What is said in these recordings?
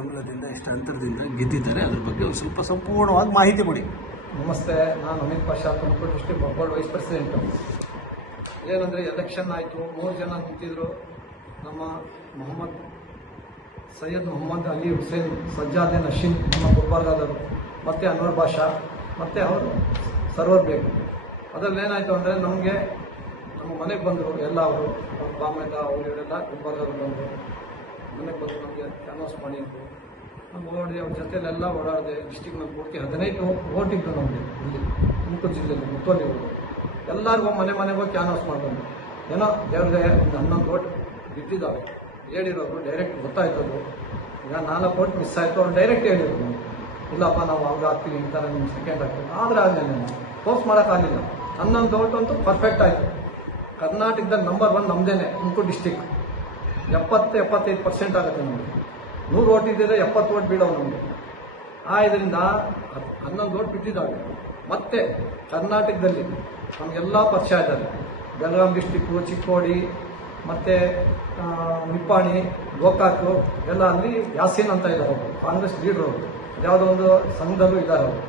ಬೆಂಬಲದಿಂದ ಎಷ್ಟು ಅಂತರದಿಂದ ಗೆದ್ದಿದ್ದಾರೆ. ಅದ್ರ ಬಗ್ಗೆ ಒಂದು ಸ್ವಲ್ಪ ಸಂಪೂರ್ಣವಾಗಿ ಮಾಹಿತಿ ಕೊಡಿ. ನಮಸ್ತೆ, ನಾನು ಅಮಿತ್ ಪಾಷಾ, ತುಮಕೂರು ಡಿಸ್ಟಿಕ್ ಒಬ್ಬರು ವೈಸ್ ಪ್ರೆಸಿಡೆಂಟು. ಏನಂದರೆ, ಎಲೆಕ್ಷನ್ ಆಯಿತು. ಮೂರು ಜನ ನಿಂತಿದ್ರು ನಮ್ಮ ಮೊಹಮ್ಮದ್, ಸೈಯದ್ ಮೊಹಮ್ಮದ್ ಅಲಿ ಹುಸೇನ್, ಸಜ್ಜಾದೆ ನಶೀನ್ ನಮ್ಮ ಗುಲ್ಬರ್ಗಾದವರು, ಮತ್ತು ಅನ್ವರ್ ಬಾಷಾ ಮತ್ತು ಅವರು ಸರ್ವರ್ ಬೇಕು ಅದರಲ್ಲಿ ಏನಾಯಿತು ಅಂದರೆ, ನಮಗೆ ನಮ್ಮ ಮನೆಗೆ ಬಂದರು ಎಲ್ಲ ಅವರು. ಅವ್ರ ಬಾಮೈದ ಅವರು ಇವರೆಲ್ಲ ಗುಲ್ಬರ್ಗಾದವ್ರು ಬಂದರು. ಮನೆಗೆ ಬಂದು ನಮಗೆ ಕ್ಯಾನ್ವಾಸ್ ಮಾಡಿ ನಾವು ನಾನು ಓಡಿ ಅವ್ರ ಜೊತೆಲೆಲ್ಲ ಓಡಾಡಿದೆ ಡಿಸ್ಟಿಕ್ನಲ್ಲಿ ಪೂರ್ತಿ ಹದಿನೈದು ಓಟ್ ಇದ್ದು ನಮಗೆ ಇಲ್ಲಿ, ತುಮಕೂರು ಜಿಲ್ಲೆಯಲ್ಲಿ ಮುತ್ತೋಲಿಗಳು ಎಲ್ಲರಿಗೂ ಮನೆ ಮನೆಗೂ ಕ್ಯಾನ್ವಾಸ್ ಮಾಡ್ಕೊಂಡು ಏನೋ ದೇವ್ರದೇ ಒಂದು ಹನ್ನೊಂದು ಓಟ್ ಬಿದ್ದಿದ್ದಾವೆ. ಹೇಳಿರೋದು ಡೈರೆಕ್ಟ್ ಗೊತ್ತಾಯ್ತದು. ಈಗ ನಾಲ್ಕು ಓಟ್ ಮಿಸ್ ಆಯಿತು, ಅವ್ರು ಡೈರೆಕ್ಟ್ ಹೇಳಿದ್ರು ಇಲ್ಲಪ್ಪ, ನಾವು ಅವಾಗ ಹಾಕ್ತೀವಿ ಅಂತ ನಿಮ್ಗೆ ಸೆಕೆಂಡ್ ಹಾಕ್ತೀವಿ ಆದರೆ ಆಗಲಿಲ್ಲ ಫೋರ್ಸ್ ಮಾಡೋಕ್ಕಾಗಲಿಲ್ಲ ಹನ್ನೊಂದು ಓಟ್ ಅಂತೂ ಪರ್ಫೆಕ್ಟ್ ಆಯಿತು. ಕರ್ನಾಟಕದಲ್ಲಿ ನಂಬರ್ ಒನ್ ನಮ್ಮದೇನೆ ತುಮಕೂರು ಡಿಸ್ಟಿಕ್ ಎಪ್ಪತ್ತು, ಎಪ್ಪತ್ತೈದು ಪರ್ಸೆಂಟ್ ಆಗುತ್ತೆ ನಮಗೆ ನೂರು ಓಟ್ ಇದ್ದಿದ್ರೆ ಎಪ್ಪತ್ತು ಓಟ್ ಬೀಳೋ ನಮಗೆ. ಆ ಇದರಿಂದ ಹನ್ನೊಂದು ಓಟ್ ಬಿಟ್ಟಿದ್ದಾವೆ ಮತ್ತೆ ಕರ್ನಾಟಕದಲ್ಲಿ ನಮಗೆಲ್ಲ ಪರಿಚಯ ಇದ್ದಾರೆ. ಬೆಳಗಾಂ ಡಿಸ್ಟಿಕ್ಕು, ಚಿಕ್ಕೋಡಿ, ಮತ್ತು ನಿಪ್ಪಾಣಿ, ಗೋಕಾಕು, ಎಲ್ಲ ಅಲ್ಲಿ ಯಾಸೀನ್ ಅಂತ ಇದ್ದಾರೆ ಅವರು. ಕಾಂಗ್ರೆಸ್ ಲೀಡ್ರು ಅವರು. ಯಾವುದೋ ಒಂದು ಸಂಘದಲ್ಲೂ ಇದ್ದಾರೆ ಅವರು.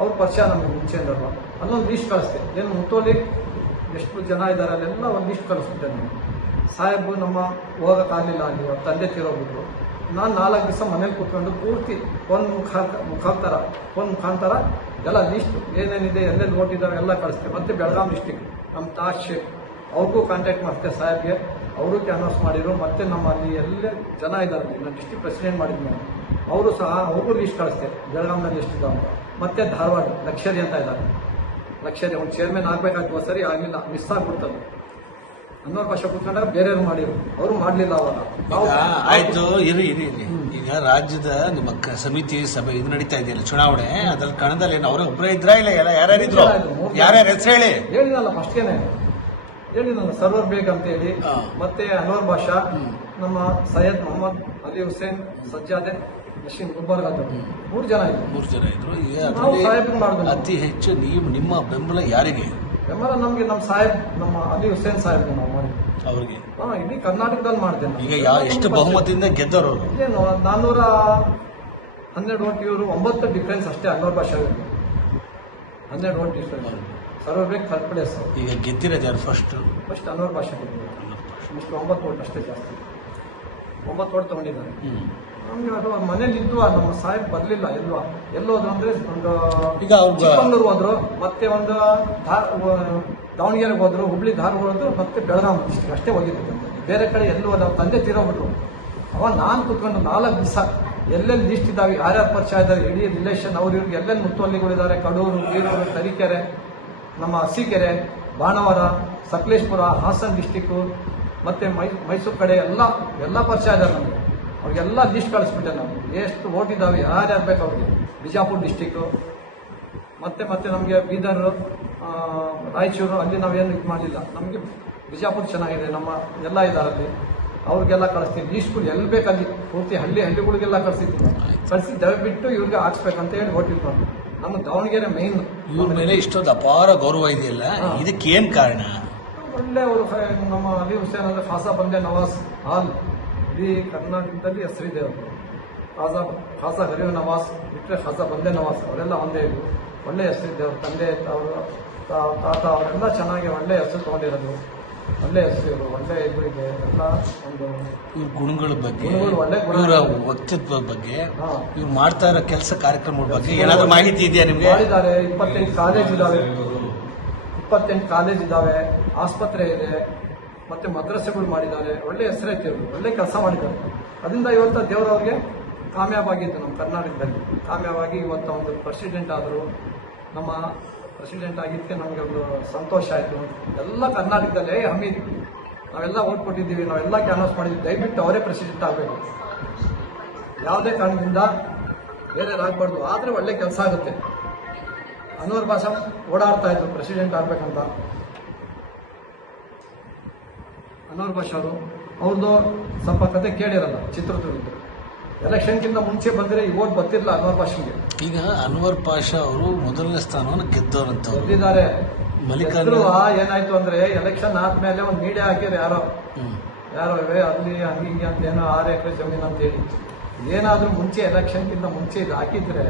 ಅವ್ರ ಪರಿಚಯ ನಮಗೆ ಮುಂಚೆಯಿಂದಲ್ವ ಅಲ್ಲೊಂದು ಲೀಸ್ಟ್ ಕಳಿಸ್ತೆ ಏನು ಮುತ್ತೋಲಿ ಎಷ್ಟು ಜನ ಇದ್ದಾರೆ ಅಲ್ಲೆಲ್ಲ ಒಂದು ಲೀಸ್ಟ್ ಕಳಿಸ್ಬಿಟ್ಟೆ ನಾನು. ಸಾಹೇಬು ನಮ್ಮ ಹೋಗೋಕ್ಕಾಗಲಿಲ್ಲ ಅವ್ರ ತಂದೆ ತೀರೋಗ್ಬಿಟ್ರು. ನಾನು ನಾಲ್ಕು ದಿವಸ ಮನೇಲಿ ಕೂತ್ಕೊಂಡು ಪೂರ್ತಿ ಒಂದು ಮುಖಾಂತರ ಮುಖಾಂತರ ಫೋನ್ ಮುಖಾಂತರ ಎಲ್ಲ ಲಿಸ್ಟ್ ಏನೇನಿದೆ, ಎಲ್ಲೆಲ್ಲಿ ಓಟಿದ್ದಾರೆ ಎಲ್ಲ ಕಳಿಸ್ತೀವಿ ಮತ್ತೆ ಬೆಳಗಾವಿ ಡಿಸ್ಟಿಕ್ ನಮ್ಮ ತಾಶ್ ಅವ್ರಿಗೂ ಕಾಂಟ್ಯಾಕ್ಟ್ ಮಾಡ್ತೆ ಸಾಹೇಬ್ಗೆ. ಅವರು ಅನೌನ್ಸ್ ಮಾಡಿದ್ರು. ಮತ್ತೆ ನಮ್ಮ ಅಲ್ಲಿ ಎಲ್ಲ ಜನ ಇದ್ದಾರೆ ನಾನು ಡಿಸ್ಟಿಕ್ ಪ್ರೆಸಿಡೆಂಟ್ ಮಾಡಿದ್ದೆ ನಾನು ಅವರು ಸಹ, ಅವ್ರಿಗೂ ಲಿಸ್ಟ್ ಕಳಿಸ್ತೆ. ಬೆಳಗಾಂನಲ್ಲಿ ಎಷ್ಟಿದ್ದಾವೆ ಮತ್ತೆ ಧಾರವಾಡ, ಲಕ್ಷರಿ ಅಂತ ಇದ್ದಾರೆ ಲಕ್ಷರಿ, ಅವ್ನು ಚೇರ್ಮನ್ ಆಗ್ಬೇಕಾಗ್ತದೆ ಸರಿ ಆಗಲಿಲ್ಲ ಮಿಸ್ ಆಗ್ಬಿಡ್ತದೆ. ಅನ್ನೋರ್ ಭಾಷೆ ಕುತ್ಕೊಂಡ ಬೇರೆಯವ್ರು ಮಾಡಿದ್ರು. ಅವರು ಮಾಡಲಿಲ್ಲ ಅವಾಗ. ಆಯ್ತು ಇರಿ ಇರಿ ಇರಿ. ಈಗ ರಾಜ್ಯದ ನಿಮ್ಮ ಕ- ಸಮಿತಿ ಸಭೆ ಇದು ನಡೀತಾ ಇದೆಯಲ್ಲ ಚುನಾವಣೆ. ಅದ್ರಲ್ಲಿ ಕಣದಲ್ಲಿ ಏನು ಅವ್ರ ಒಬ್ಬರ ಇದ್ರ ಇಲ್ಲ ಎಲ್ಲ ಯಾರ್ಯಾರು ಇದ್ರು? ಯಾರ್ಯಾರ ಹೆಸರು ಹೇಳಿ? ಹೇಳಿದಲ್ಲ ಫಸ್ಟ್ಗೆನೆ ಹೇಳಿದಲ್ಲ ಸರ್ವರ್ ಬೇಗ್ ಅಂತ ಹೇಳಿ. ಹಾ. ಮತ್ತೆ ಅನ್ವರ್ ಭಾಷಾ ನಮ್ಮ ಸೈಯದ್ ಮೊಹಮ್ಮದ್ ಅಲಿ ಹುಸೇನ್ ಸಜ್ಜಾದೆ ನಶೀನ್ ಗುಬ್ಬರ್ ಮೂರು ಜನ ಇದ್ರು. ಮೂರು ಜನ ಇದ್ರು. ಈಗ ನಾವು ಅದ್ರಲ್ಲಿ ಸಾಹೇಬ್ರು ಮಾಡಿದ್ವಿ ಅತಿ ಹೆಚ್ಚು ನೀವು ನಿಮ್ಮ ಬೆಂಬಲ ಯಾರಿಗೆ? ಬೆಂಬಲ ನಮಗೆ ನಮ್ಮ ಸಾಹೇಬ್ ನಮ್ಮ ಅಲಿ ಹುಸೇನ್ ಸಾಹೇಬ್ಗೆ ನಾವು ಮಾಡಿದ್ವಿ ಅವ್ರಿಗೆ? ಹಾ ಇಡೀ ಕರ್ನಾಟಕದಲ್ಲಿ ಮಾಡ್ತೇನೆ ಈಗ ಯಾವ ಎಷ್ಟು ಬಹುಮತದಿಂದ ಗೆದ್ದರು ಅವರು? ಏನು ನಾನ್ನೂರ ಹನ್ನೆರಡು ಓಟ್ ಇವರು ಒಂಬತ್ತು ಡಿಫ್ರೆನ್ಸ್ ಅಷ್ಟೇ ಅನ್ನೋ ಭಾಷೆ ಹನ್ನೆರಡು ಓಟ್ ಡಿಫ್ರೆನ್ಸ್ ಸರ್ವರ್ ಬೇಕ್ ಥರ್ಡ್ ಪ್ಲೇಸ್ ಈಗ ಗೆದ್ದಿರೋದು ಯಾರು ಫಸ್ಟ್ ಫಸ್ಟ್ ಅನ್ನೋರ್ ಭಾಷೆ ಗೆದ್ದಿದ್ದಾರೆ. ಒಂಬತ್ತು ಓಟ್ ಅಷ್ಟೇ ಜಾಸ್ತಿ. ಒಂಬತ್ತು ಓಟ್ ತಗೊಂಡಿದ್ದಾರೆ. ನಮಗೆ ಅದು ಮನೇಲಿ ಇದ್ವಾ ನಮ್ಮ ಸಾಹೇಬ್ ಬರಲಿಲ್ಲ ಎಲ್ಲೋ. ಎಲ್ಲೋದ್ರು ಅಂದ್ರೆ ಒಂದು ಈಗ ಚಿಕ್ಕಮಂಗ್ಳೂರು ಹೋದ್ರು ಮತ್ತೆ ಒಂದು ದಾವಣಗೆರೆಗೆ ಹೋದ್ರು ಹುಬ್ಳಿ ಧಾರವಾಡ ಹೋದ್ರು ಮತ್ತೆ ಬೆಳಗಾವಿ ಡಿಸ್ಟ್ರಿಕ್ ಅಷ್ಟೇ ಹೋಗಿದ್ದು ಬೇರೆ ಕಡೆ ಎಲ್ಲೂ ನಮ್ಮ ತಂದೆ ತೀರೋಗ್ಬಿಟ್ರು. ಅವ ನಾನು ಕುತ್ಕೊಂಡು ನಾಲ್ಕು ದಿವಸ ಎಲ್ಲೆಲ್ಲಿ ಲಿಸ್ಟ್ ಇದ್ದಾವೆ ಯಾರ್ಯಾರು ಪರಿಚಯ ಇದ್ದಾರೆ ಇಡೀ ರಿಲೇಷನ್ ಅವ್ರು ಇವ್ರಿಗೆ ಎಲ್ಲೆಲ್ಲಿ ಮುತ್ತುವಲ್ಲಿಗಳಿದ್ದಾರೆ ಕಡೂರು ಬೀರೂರು ತರೀಕೆರೆ ನಮ್ಮ ಹಸಿಕೆರೆ ಬಾಣವರ ಸಕಲೇಶ್ಪುರ ಹಾಸನ್ ಡಿಸ್ಟಿಕ್ಕು ಮತ್ತೆ ಮೈ ಮೈಸೂರು ಕಡೆ ಎಲ್ಲ ಎಲ್ಲ ಪರಿಚಯ ಇದ್ದಾರೆ ನಮಗೆ. ಅವ್ರಿಗೆಲ್ಲ ಲಿಸ್ಟ್ ಕಳಿಸ್ಬಿಟ್ಟೆ ನಾವು. ಎಷ್ಟು ಓಟ್ ಇದ್ದಾವೆ ಯಾರ್ಯಾರು ಬೇಕು ಅವ್ರಿಗೆ? ಬಿಜಾಪುರ ಡಿಸ್ಟಿಕ್ಕು ಮತ್ತೆ ಮತ್ತೆ ನಮಗೆ ಬೀದರ್ ರಾಯಚೂರು ಅಲ್ಲಿ ನಾವೇನು ಇದು ಮಾಡಲಿಲ್ಲ. ನಮಗೆ ಬಿಜಾಪುರ ಚೆನ್ನಾಗಿದೆ ನಮ್ಮ ಎಲ್ಲ ಇದಾರಲ್ಲಿ. ಅಲ್ಲಿ ಅವ್ರಿಗೆಲ್ಲ ಕಳಿಸ್ತೀವಿ. ಲೀಸ್ಟ್ಗಳು ಎಲ್ಲಿ ಬೇಕಲ್ಲಿ ಪೂರ್ತಿ ಹಳ್ಳಿ ಹಳ್ಳಿಗಳಿಗೆಲ್ಲ ಕಳಿಸಿದ್ವಿ. ಕಳಿಸಿ ದಯವಿಟ್ಟು ಇವ್ರಿಗೆ ಹಾಕ್ಸ್ಬೇಕಂತ ಹೇಳಿ ಓಟಿಲ್ ಬಂದು ನಮ್ಮ ದಾವಣಗೆರೆ ಮೈನ್ ಇವ್ರ ಮೇಲೆ ಇಷ್ಟೊಂದು ಅಪಾರ ಗೌರವ ಇದೆಯಲ್ಲ. ಇದಕ್ಕೆ ಏನು ಕಾರಣ? ಒಳ್ಳೆ ಅವರು ನಮ್ಮ ಅಲಿ ಹುಸೇನ್ ಅಂದ್ರೆ ಫಾಸಾ ಬಂದೆ ನವಾಜ್ ಹಾಲ್. ಇಡೀ ಕರ್ನಾಟಕದಲ್ಲಿ ಹೆಸರಿದೆ ಅವರು ಖಾಸಾ ಖಾಸಾ ಹರಿವ ನವಾಸ್ ಬಿಟ್ಟರೆ ಖಾಸಾ ಬಂದೆ ನವಾಸ್ ಅವರೆಲ್ಲ ಒಂದೇ ಒಳ್ಳೆಯ ಒಳ್ಳೆ ಹೆಸರಿದೆ ಅವ್ರ ತಂದೆ ಅವರು ತಾತ ಅವರೆಲ್ಲ ಚೆನ್ನಾಗಿ ಒಳ್ಳೆ ಹೆಸರು ತೊಗೊಂಡಿರೋದು. ಒಳ್ಳೆ ಹೆಸರು ಇವರು ಒಳ್ಳೆ ಇದು ಇದೆ ಎಲ್ಲ ಒಂದು ಇವ್ರ ಗುಣಗಳ ಬಗ್ಗೆ ಒಳ್ಳೆ ಇವರ ವ್ಯಕ್ತಿತ್ವದ ಬಗ್ಗೆ. ಇವ್ರು ಮಾಡ್ತಾ ಇರೋ ಕೆಲಸ ಕಾರ್ಯಕ್ರಮಗಳ ಬಗ್ಗೆ ಏನಾದರೂ ಮಾಹಿತಿ ಇದೆಯಾ ನಿಮಗೆ? ಮಾಡಿದ್ದಾರೆ ಇಪ್ಪತ್ತೆಂಟು ಕಾಲೇಜ್ ಇದಾವೆ ಇಪ್ಪತ್ತೆಂಟು ಕಾಲೇಜ್ ಇದಾವೆ ಆಸ್ಪತ್ರೆ ಇದೆ. ಮತ್ತೆ ಮದ್ರಸೆಗಳು ಮಾಡಿದ್ದಾರೆ, ಒಳ್ಳೆ ಹೆಸರೈತೆ ಒಳ್ಳೆ ಕೆಲಸ ಮಾಡಿದ್ದಾರೆ. ಅದರಿಂದ ಇವತ್ತು ದೇವರವ್ರಿಗೆ ಕಾಮಯಾಬಾಗಿತ್ತು ನಮ್ಮ ಕರ್ನಾಟಕದಲ್ಲಿ. ಕಾಮಯಾಬಾಗಿ ಇವತ್ತು ಒಂದು ಪ್ರೆಸಿಡೆಂಟ್ ಆದರು, ನಮ್ಮ ಪ್ರೆಸಿಡೆಂಟ್ ಆಗಿದ್ದಕ್ಕೆ ನಮಗೆ ಒಂದು ಸಂತೋಷ ಆಯಿತು. ಎಲ್ಲ ಕರ್ನಾಟಕದಲ್ಲೇ ಹಮೀದ್. ನಾವೆಲ್ಲ ಓಟ್ ಕೊಟ್ಟಿದ್ದೀವಿ, ನಾವೆಲ್ಲ ಕ್ಯಾನ್ವಾಸ್ ಮಾಡಿದ್ದೀವಿ. ದಯವಿಟ್ಟು ಅವರೇ ಪ್ರೆಸಿಡೆಂಟ್ ಆಗಬೇಕು. ಯಾವುದೇ ಕಾರಣದಿಂದ ಬೇರೆ ಆಗಬಾರ್ದು. ಆದರೆ ಒಳ್ಳೆ ಕೆಲಸ ಆಗುತ್ತೆ. ಅನ್ವರ್ ಭಾಷಾ ಓಡಾಡ್ತಾ ಇದ್ರು ಪ್ರೆಸಿಡೆಂಟ್ ಆಗ್ಬೇಕಂತ. ಅನ್ವರ್ ಅವರು ಅವ್ರದ್ದು ಸ್ವಲ್ಪ ಕತೆ ಕೇಳಿರಲ್ಲ ಚಿತ್ರದುರ್ಗದ್ದು. ಎಲೆಕ್ಷನ್ಗಿಂತ ಮುಂಚೆ ಬಂದರೆ ಈ ಓಟ್ ಬರ್ತಿರ್ಲಿಲ್ಲ ಅನ್ವರ್ ಈಗ ಅನ್ವರ್ ಪಾಷಾ ಅವರು ಮೊದಲನೇ ಸ್ಥಾನವನ್ನು ಮಲ್ಲಿಕಾರ್ಜುನ- ಗೆದ್ರು, ಏನಾಯ್ತು ಅಂದ್ರೆ ಎಲೆಕ್ಷನ್ ಆದ್ಮೇಲೆ ಒಂದು ಮೀಡಿಯಾ ಹಾಕಿದ್ರು ಯಾರೋ. ಯಾರೋ ಇವೆ ಅಲ್ಲಿ ಹಂಗೆ ಹಿಂಗೆ ಅಂತ ಏನೋ ಆರು ಎಕರೆ ಜಮೀನು ಅಂತ ಹೇಳಿ. ಏನಾದರೂ ಮುಂಚೆ ಎಲೆಕ್ಷನ್ಗಿಂತ ಮುಂಚೆ ಇದು ಹಾಕಿದ್ರೆ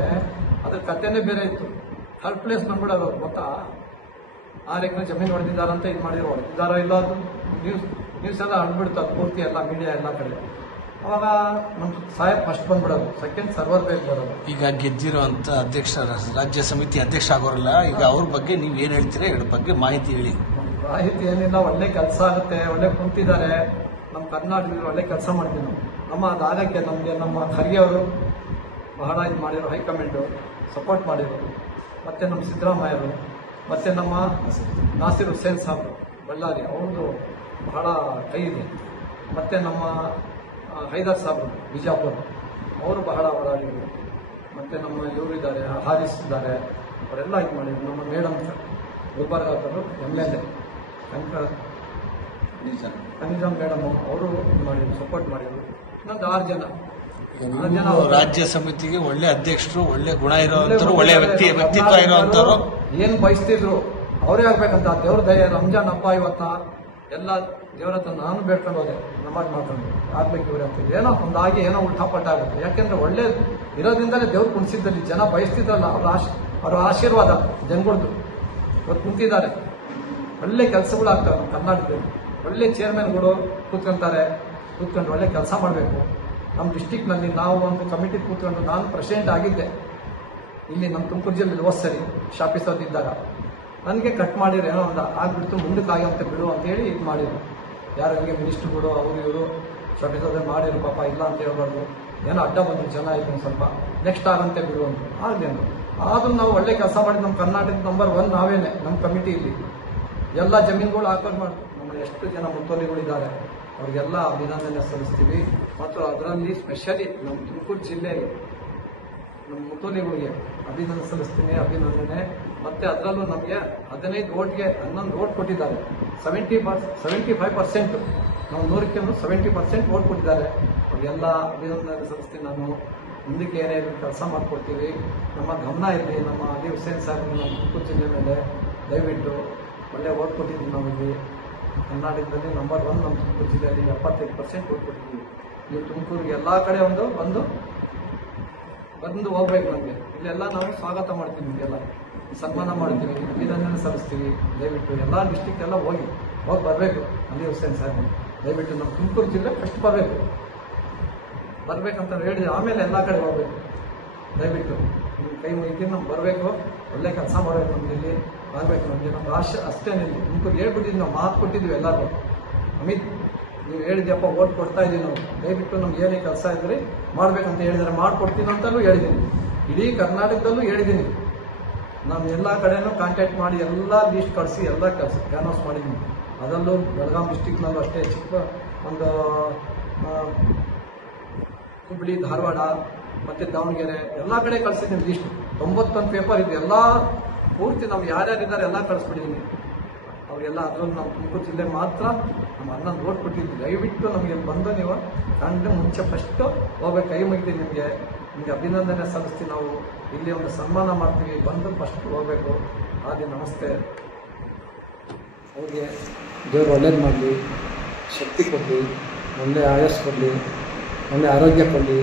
ಅದ್ರ ಕಥೆನೇ ಬೇರೆ ಇತ್ತು. ಥರ್ಡ್ ಪ್ಲೇಸ್ ಬಂದ್ಬಿಡೋದು ಗೊತ್ತಾ? ಆರು ಎಕರೆ ಜಮೀನು ಹೊಡೆದಿದ್ದಾರಂತ ಇದು ಮಾಡಿರೋ ಹೊಡೆದಿದ್ದಾರೋ ಇಲ್ಲ ಅದು ನ್ಯೂಸ್ ನ್ಯೂಸ್ ಎಲ್ಲ ಅಂದ್ಬಿಡ್ತು ಅದು ಪೂರ್ತಿ ಎಲ್ಲ ಮೀಡಿಯಾ ಎಲ್ಲ ಕಡೆ. ಅವಾಗ ನಮ್ಮ ಸಾಹೇಬ್ ಫಸ್ಟ್ ಬಂದ್ಬಿಡೋದು ಸೆಕೆಂಡ್ ಸರ್ವರ್ ಬೇಕು ಬರೋದು. ಈಗ ಗೆದ್ದಿರೋ ಅಂತ ಅಧ್ಯಕ್ಷ ರಾಜ್ಯ ಸಮಿತಿ ಅಧ್ಯಕ್ಷ ಆಗೋರಲ್ಲ ಈಗ ಅವ್ರ ಬಗ್ಗೆ ನೀವು ಏನು ಹೇಳ್ತೀರಾ ಇದ್ರ ಬಗ್ಗೆ ಮಾಹಿತಿ ಹೇಳಿ. ಮಾಹಿತಿ ಏನಿಲ್ಲ ಒಳ್ಳೆ ಕೆಲಸ ಆಗುತ್ತೆ ಒಳ್ಳೆ ಕುಂತಿದ್ದಾರೆ. ನಮ್ಮ ಕರ್ನಾಟಕದಲ್ಲಿ ಒಳ್ಳೆ ಕೆಲಸ ಮಾಡ್ತೀವಿ ನಾವು. ನಮ್ಮ ಅದಾಗಕ್ಕೆ ನಮಗೆ ನಮ್ಮ ಖರ್ಗೆ ಅವರು ಬಹಳ ಇದು ಮಾಡಿರೋ ಹೈಕಮಾಂಡು ಸಪೋರ್ಟ್ ಮಾಡಿರು ಮತ್ತು ನಮ್ಮ ಸಿದ್ದರಾಮಯ್ಯರು ಮತ್ತು ನಮ್ಮ ನಾಸಿರ್ ಹುಸೇನ್ ಸಾಬ್ ಬಳ್ಳಾರಿ ಅವ್ರದ್ದು ಬಹಳ ಕೈ ಇದೆ. ಮತ್ತು ನಮ್ಮ ಹೈದರ್ ಸಾಬ್ ಬಿಜಾಪುರ ಅವರು ಬಹಳ ಹೋರಾಡಿದ್ರು ಮತ್ತು ನಮ್ಮ ಇವರು ಇದ್ದಾರೆ ಹಾರಿಸ್ ಇದ್ದಾರೆ. ಅವರೆಲ್ಲ ಇದು ಮಾಡಿದ್ರು. ನಮ್ಮ ಮೇಡಮ್ ಗುಲ್ಬರ್ಗಾಕರು ಎಂ ಎಲ್ ಎ ಕನಕ ಕನಿಜಾಮ್ ಮೇಡಮ್ ಅವರು ಇದು ಮಾಡಿದ್ರು ಸಪೋರ್ಟ್ ಮಾಡಿದ್ರು. ಇನ್ನೊಂದು ಆರು ಜನ. ರಾಜ್ಯ ಸಮಿತಿಗೆ ಒಳ್ಳೆ ಅಧ್ಯಕ್ಷರು ಒಳ್ಳೆ ಗುಣ ಇರೋವಂಥವ್ರು ಒಳ್ಳೆ ವ್ಯಕ್ತಿ ವ್ಯಕ್ತಿತ್ವ ಇರೋವಂಥವ್ರು. ಏನು ಬಯಸ್ತಿದ್ರು ಅವರೇ ಆಗ್ಬೇಕಂತ. ದೇವ್ರ ದಯ ರಂಜಾನ್ ಹಬ್ಬ ಇವತ್ತ. ಎಲ್ಲ ದೇವರ ಹತ್ರ ನಾನು ಬೇಡ್ಕೊಂಡು ಹೋದೆ. ನಮಾಜ್ ಮಾಡ್ಕೊಂಡು ಆಗ್ಬೇಕು ಇವ್ರೆ ಅಂತ ಏನೋ ಒಂದಾಗಿ ಏನೋ ಉಲ್ಟಾ ಪಲ್ಟ ಆಗುತ್ತೆ ಯಾಕೆಂದ್ರೆ ಒಳ್ಳೆ ಇರೋದ್ರಿಂದಲೇ ದೇವ್ರು ಕುಣಿಸಿದ್ದಲ್ಲಿ ಜನ ಬಯಸ್ತಿದ್ರಲ್ಲ, ಅವ್ರ ಆಶ್, ಅವರ ಆಶೀರ್ವಾದ ಜನಗಳ್ದು ಇವತ್ತು ಕುಂತಿದ್ದಾರೆ. ಒಳ್ಳೆ ಕೆಲಸಗಳು ಆಗ್ತವೆ ಕರ್ನಾಟಕದಲ್ಲಿ. ಒಳ್ಳೆ ಚೇರ್ಮನ್ಗಳು ಕೂತ್ಕೊಂತಾರೆ, ಕೂತ್ಕೊಂಡು ಒಳ್ಳೆ ಕೆಲಸ ಮಾಡಬೇಕು. ನಮ್ಮ ಡಿಸ್ಟಿಕ್ನಲ್ಲಿ ನಾವು ಒಂದು ಕಮಿಟಿ ಕೂತ್ಕೊಂಡು ನಾನು ಪ್ರೆಸಿಡೆಂಟ್ ಆಗಿದ್ದೆ. ಇಲ್ಲಿ ನಮ್ಮ ತುಮಕೂರು ಜಿಲ್ಲೆಯಲ್ಲಿ ಹೋದ್ ಸರಿ ಶಾಪೀಸ್ ಇದ್ದಾಗ ನನಗೆ ಕಟ್ ಮಾಡಿರೋ ಏನೋ ಒಂದು ಆಗ್ಬಿಡ್ತು ಮುಂದಕ್ಕೆ ಆಗಂತ ಬಿಡು ಅಂತೇಳಿ ಇದು ಮಾಡಿದ್ರು. ಯಾರು ಹಂಗೆ ಮಿನಿಸ್ಟ್ರುಗಳು ಅವರು ಇವರು ಶಾಪೀಸ್ ಮಾಡಿರು ಪಾಪ, ಇಲ್ಲ ಅಂತ ಹೇಳ್ಬಾರ್ದು. ಏನೋ ಅಡ್ಡ ಬಂದ್ರು ಜನ ಇದು ಒಂದು ಸ್ವಲ್ಪ. ನೆಕ್ಸ್ಟ್ ಆಗಂತೆ ಬಿಡು ಅಂತ. ಆಗೇನು ಆದ್ರೂ ನಾವು ಒಳ್ಳೆ ಕೆಲಸ ಮಾಡಿ ನಮ್ಮ ಕರ್ನಾಟಕದ ನಂಬರ್ ಒನ್ ನಾವೇನೆ ನಮ್ಮ ಕಮಿಟಿ ಇಲ್ಲಿ. ಎಲ್ಲ ಜಮೀನುಗಳು ಆಕರ್ ಮಾಡಿ ನಮ್ಮ ಎಷ್ಟು ಜನ ಮುತ್ತೋಲಿಗಳಿದ್ದಾರೆ, ಅವ್ರಿಗೆಲ್ಲ ಅಭಿನಂದನೆ ಸಲ್ಲಿಸ್ತೀವಿ. ಮತ್ತು ಅದರಲ್ಲಿ ಸ್ಪೆಷಲಿ ನಮ್ಮ ತುಮಕೂರು ಜಿಲ್ಲೆಯಲ್ಲಿ ನಮ್ಮ ಮುತ್ತೋಲಿಗಳಿಗೆ ಅಭಿನಂದನೆ ಸಲ್ಲಿಸ್ತೀನಿ, ಅಭಿನಂದನೆ. ಮತ್ತೆ ಅದರಲ್ಲೂ ನಮಗೆ ಹದಿನೈದು ಓಟ್ಗೆ ಹನ್ನೊಂದು ಓಟ್ ಕೊಟ್ಟಿದ್ದಾರೆ. Seventy per seventy five percent ನಾವು ನೂರಕ್ಕೆ ಸೆವೆಂಟಿ ಪರ್ಸೆಂಟ್ ಓಟ್ ಕೊಟ್ಟಿದ್ದಾರೆ. ಎಲ್ಲ ಅಭಿನಂದನೆ ಸಂಸ್ಥೆ ನಾನು ಮುಂದಕ್ಕೆ ಏನೇ ಕೆಲಸ ಮಾಡ್ಕೊಡ್ತೀವಿ. ನಮ್ಮ ಗಮನ ಇರಲಿ ನಮ್ಮ ಅಲಿ ಹುಸೇನ್ ಸಾಹೇಬ್ ನಮ್ಮ ತುಮಕೂರು ಜಿಲ್ಲೆ ಮೇಲೆ ದಯವಿಟ್ಟು ಒಳ್ಳೆ ಓಟ್ ಕೊಟ್ಟಿದ್ದೀವಿ ನಾವಿಲ್ಲಿ ಕರ್ನಾಟಕದಲ್ಲಿ ನಂಬರ್ ಒನ್ ನಮ್ಮ ತುಮಕೂರು ಜಿಲ್ಲೆಯಲ್ಲಿ ಎಪ್ಪತ್ತೈದು ಪರ್ಸೆಂಟ್ ಓಟ್ ಕೊಟ್ಟಿದ್ದೀವಿ. ನೀವು ತುಮಕೂರಿಗೆ ಎಲ್ಲ ಕಡೆ ಒಂದು ಬಂದು ಬಂದು ಹೋಗ್ಬೇಕು ನಮಗೆ. ಇಲ್ಲೆಲ್ಲ ನಾವು ಸ್ವಾಗತ ಮಾಡ್ತೀವಿ ನಿಮಗೆಲ್ಲ. ಸನ್ಮಾನ ಮಾಡ್ತೀವಿ ಅಭಿನಂದನೆ ಸಲ್ಲಿಸ್ತೀವಿ ದಯವಿಟ್ಟು ಎಲ್ಲ ಡಿಸ್ಟಿಕ್ ಎಲ್ಲ ಹೋಗಿ ಹೋಗಿ ಬರಬೇಕು. ಅಲ್ಲಿ ಹುಸೇನ್ ಸಾಹೇಬ್ ದಯವಿಟ್ಟು ನಮ್ಮ ತುಮಕೂರು ಜಿಲ್ಲೆ ಫಸ್ಟ್ ಬರಬೇಕು. ಬರಬೇಕಂತ ಹೇಳಿದ್ರೆ ಆಮೇಲೆ ಎಲ್ಲ ಕಡೆ ಹೋಗ್ಬೇಕು. ದಯವಿಟ್ಟು ನಿಮ್ಮ ಕೈ ಮುಗಿ ನಮ್ಗೆ ಬರಬೇಕು. ಒಳ್ಳೆ ಕೆಲಸ ಮಾಡಬೇಕು ನಮ್ಗೆ ಇಲ್ಲಿ. ಬರಬೇಕು ನಮಗೆ. ನಮ್ಮ ಆಶೆ ಅಷ್ಟೇನಿಲ್ಲ ತುಮಕೂರು ಹೇಳ್ಬಿಟ್ಟಿದ್ವಿ ನಾವು ಮಾತು ಕೊಟ್ಟಿದ್ವಿ ಎಲ್ಲರೂ. ಅಮಿತ್, ನೀವು ಹೇಳಿದ್ಯಪ್ಪ ಓಟ್ ಕೊಡ್ತಾ ಇದ್ದೀವಿ ನಾವು. ದಯವಿಟ್ಟು ನಮ್ಗೆ ಏನೇ ಕೆಲಸ ಇದ್ರಿ ಮಾಡಬೇಕಂತ ಹೇಳಿದರೆ ಮಾಡ್ಕೊಡ್ತೀನಿ ಅಂತಲೂ ಹೇಳಿದ್ದೀನಿ. ಇಡೀ ಕರ್ನಾಟಕದಲ್ಲೂ ಹೇಳಿದ್ದೀನಿ. ನಾನು ಎಲ್ಲ ಕಡೆನೂ ಕಾಂಟ್ಯಾಕ್ಟ್ ಮಾಡಿ ಎಲ್ಲ ಲೀಸ್ಟ್ ಕಳಿಸಿ ಎಲ್ಲ ಕೆಲಸ ಕ್ಯಾನ್ವಾಸ್ ಮಾಡಿದ್ವಿ. ಅದರಲ್ಲೂ ಬೆಳಗಾಂ ಡಿಸ್ಟಿಕ್ನಲ್ಲೂ ಅಷ್ಟೇ ಚಿಕ್ಕ ಒಂದು ಹುಬ್ಳಿ, ಧಾರವಾಡ ಮತ್ತು ದಾವಣಗೆರೆ ಎಲ್ಲ ಕಡೆ ಕಳಿಸಿದ್ದೀನಿ ಲೀಸ್ಟ್ ತೊಂಬತ್ತೊಂದು ಪೇಪರ್ ಇದೆ ಎಲ್ಲ ಪೂರ್ತಿ ನಾವು ಯಾರ್ಯಾರಿದ್ದಾರೆ ಎಲ್ಲ ಕಳಿಸ್ಬಿಟ್ಟಿದ್ದೀನಿ ಅವ್ರಿಗೆಲ್ಲ ಅದರಲ್ಲಿ ನಾವು ತುಮಕೂರು ಜಿಲ್ಲೆ ಮಾತ್ರ ನಮ್ಮ ಅಣ್ಣ ನೋಡ್ಬಿಟ್ಟಿದ್ವಿ ದಯವಿಟ್ಟು ನಮಗೆ ಬಂದು ನೀವು ಕಂಡು ಮುಂಚೆ ಫಸ್ಟು ಹೋಗ್ಬೇಕು. ಕೈ ಮುಗಿದೆ ನಿಮಗೆ. ನಿಮಗೆ ಅಭಿನಂದನೆ ಸಲ್ಲಿಸ್ತೀವಿ ನಾವು ಇಲ್ಲಿ ಒಂದು ಸನ್ಮಾನ ಮಾಡ್ತೀವಿ. ಬಂದು ಫಸ್ಟ್ ಹೋಗಬೇಕು. ಹಾಗೆ ನಮಸ್ತೆ. ಅವ್ರಿಗೆ ದೇವರು ಒಳ್ಳೇದು ಮಾಡಲಿ, ಶಕ್ತಿ ಕೊಡಲಿ, ಒಳ್ಳೆ ಆಯಸ್ ಕೊಡಲಿ, ಒಳ್ಳೆ ಆರೋಗ್ಯ ಕೊಡಲಿ.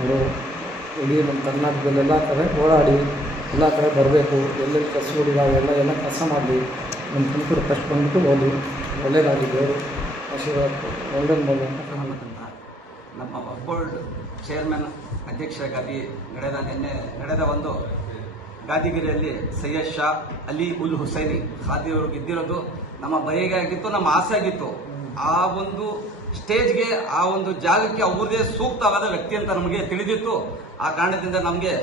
ಅವರು ಇಡೀ ನಮ್ಮ ಕರ್ನಾಟಕದಲ್ಲಿ ಎಲ್ಲ ಕಡೆ ಓಡಾಡಿ ಎಲ್ಲ ಕಡೆ ಬರಬೇಕು. ಎಲ್ಲೆಲ್ಲಿ ಕೆಲಸಗಳಿದಾವೆ ಎಲ್ಲ ಎಲ್ಲ ಕೆಲಸ ಮಾಡಲಿ. ನಮ್ಮ ತುಮಕೂರು ಫಸ್ಟ್ ಬಂದ್ಬಿಟ್ಟು ಓದಿ ಒಳ್ಳೇದಾಗಲಿ ದೇವರು. ಆಶೀರ್ವಾದ ಒಳ್ಳೇದು ಮಾಡಲಿ ಅಂತ ನಮ್ಮ ಬೋರ್ಡ್ ಚೇರ್ಮನ್ ಅಧ್ಯಕ್ಷರಾಗಿ ನಡೆದ ನಿನ್ನೆ ನಡೆದ ಒಂದು ಗಾದಿಗಿರಿಯಲ್ಲಿ ಸೈಯದ್ ಶಾ ಅಲಿ ಉಲ್ ಹುಸೈನಿ ಖಾದಿಯವರು ಗೆದ್ದಿರೋದು ನಮ್ಮ ಬಯಗೆ ಆಗಿತ್ತು, ನಮ್ಮ ಆಸೆ ಆಗಿತ್ತು. ಆ ಒಂದು ಸ್ಟೇಜ್ಗೆ, ಆ ಒಂದು ಜಾಗಕ್ಕೆ ಅವ್ರದೇ ಸೂಕ್ತವಾದ ವ್ಯಕ್ತಿ ಅಂತ ನಮಗೆ ತಿಳಿದಿತ್ತು. ಆ ಕಾರಣದಿಂದ ನಮಗೆ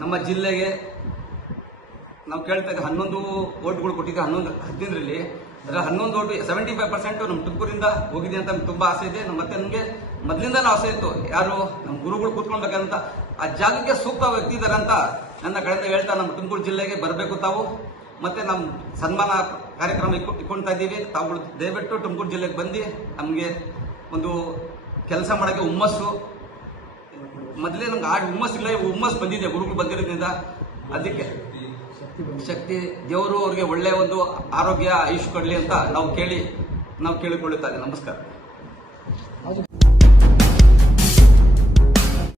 ನಮ್ಮ ಜಿಲ್ಲೆಗೆ ನಾವು ಕೇಳ್ತಾ ಹನ್ನೊಂದು ಓಟ್ಗಳು ಕೊಟ್ಟಿದ್ದೆ ಹನ್ನೊಂದು, ಹದಿನೈದರಲ್ಲಿ. ಅದರ ಹನ್ನೊಂದು ಓಟು ಸೆವೆಂಟಿ ಫೈವ್ ಪರ್ಸೆಂಟ್ ನಮ್ಮ ತುಮಕೂರಿಂದ ಹೋಗಿದೆ ಅಂತ ನಮ್ಗೆ ತುಂಬ ಆಸೆ ಇದೆ. ಮತ್ತೆ ನಮಗೆ ಮೊದಲಿಂದ ಆಸೆ ಇತ್ತು. ಯಾರು ನಮ್ಮ ಗುರುಗಳು ಕೂತ್ಕೊಳ್ಬೇಕಂತ, ಆ ಜಾಗಕ್ಕೆ ಸೂಕ್ತ ವ್ಯಕ್ತಿ ಇದ್ದಾರೆ ಅಂತ ನನ್ನ ಕಡೆಯಿಂದ ಹೇಳ್ತಾ ನಮ್ಮ ತುಮಕೂರು ಜಿಲ್ಲೆಗೆ ಬರಬೇಕು ತಾವು. ಮತ್ತೆ ನಮ್ಮ ಸನ್ಮಾನ ಕಾರ್ಯಕ್ರಮ ಇಕ್ಕು, ಇಟ್ಕೊಳ್ತಾ ಇದ್ದೀವಿ. ತಾವುಗಳು ದಯವಿಟ್ಟು ತುಮಕೂರು ಜಿಲ್ಲೆಗೆ ಬಂದು ನಮಗೆ ಒಂದು ಕೆಲಸ ಮಾಡೋಕ್ಕೆ ಹುಮ್ಮಸ್ಸು. ಮೊದಲೇ ನಮ್ಗೆ ಆ ಹುಮ್ಮಸ್ ಇಲ್ಲ ಹುಮ್ಮಸ್ಸು ಹುಮ್ಮಸ್ ಬಂದಿದೆ ಗುರುಗಳು ಬಂದಿರೋದ್ರಿಂದ. ಅದಕ್ಕೆ. ಶಕ್ತಿ ದೇವರು ಅವ್ರಿಗೆ ಒಳ್ಳೆಯ ಒಂದು ಆರೋಗ್ಯ ಆಯುಷ್ ಕೊಡಲಿ ಅಂತ ನಾವು ಕೇಳಿ ನಾವು ಕೇಳಿಕೊಳ್ಳುತ್ತಾರೆ ನಮಸ್ಕಾರ.